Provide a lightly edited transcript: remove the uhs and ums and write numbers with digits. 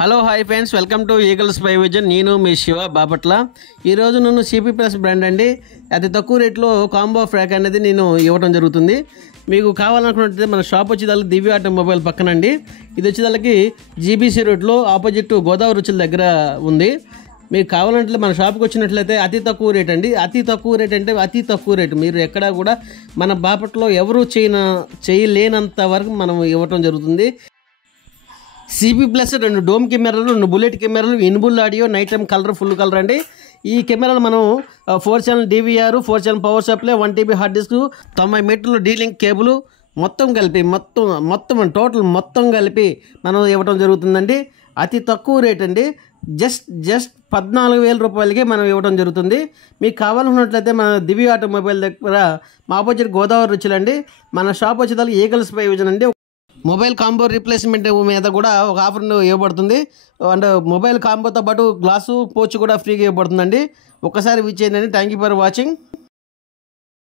Hello hi friends, welcome to eagle spy vision. నేను మీ శివ బాపట్ల. ఈరోజు నేను సిపి ప్లస్ బ్రాండ్ అండి అతి తక్కువ రేట్లో కాంబో ఫ్రాక్ అనేది నేను ఇవ్వడం జరుగుతుంది. మీకు కావాలనుకున్నట్లయితే మన షాప్ వచ్చేదానికి దివ్య ఆటోమొబైల్ పక్కనండి. ఇది వచ్చేదానికి జీబీసీ రోడ్లో ఆపోజిట్ గోదావరి రుచుల దగ్గర ఉంది. మీకు కావాలంటే మన షాప్కి వచ్చినట్లయితే అతి తక్కువ రేట్ అండి. అతి తక్కువ రేట్ అంటే అతి తక్కువ రేటు మీరు ఎక్కడా కూడా మన బాపట్లో ఎవరూ చేయలేనంత వరకు మనం ఇవ్వటం జరుగుతుంది. సిపి ప్లస్ 2 డోమ్ కెమెరాలు, 2 బుల్లెట్ కెమెరాలు, ఇన్బుల్ audio, night time colour, full colour అండి. ఈ కెమెరాలు మనం 4 channel DVR, 4 channel power supply, 1 TB hard disk, 90 మీటర్లు డీలింక్ కేబుల్ మొత్తం కలిపి మొత్తం టోటల్ మొత్తం కలిపి మనం ఇవ్వడం జరుగుతుందండి. అతి తక్కువ రేట్ అండి. జస్ట్ 14,000 రూపాయలకి మనం ఇవ్వడం జరుగుతుంది. మీకు కావాలనుకున్నట్లయితే మన దివ్య ఆటోమొబైల్ దగ్గర మా ఆపోజిట్ గోదావరి రుచులండి. మన షాప్ వచ్చేదానికి ఈగల్ స్పై విజన్ అండి. మొబైల్ కాంబో రీప్లేస్మెంట్ మీద కూడా ఒక ఆఫర్ ఇవ్వబడుతుంది. అంటే మొబైల్ కాంబోతో పాటు గ్లాసు, పోచ్ కూడా ఫ్రీగా ఇవ్వబడుతుందండి. ఒకసారి విచ్చేయండి. Thank you for watching.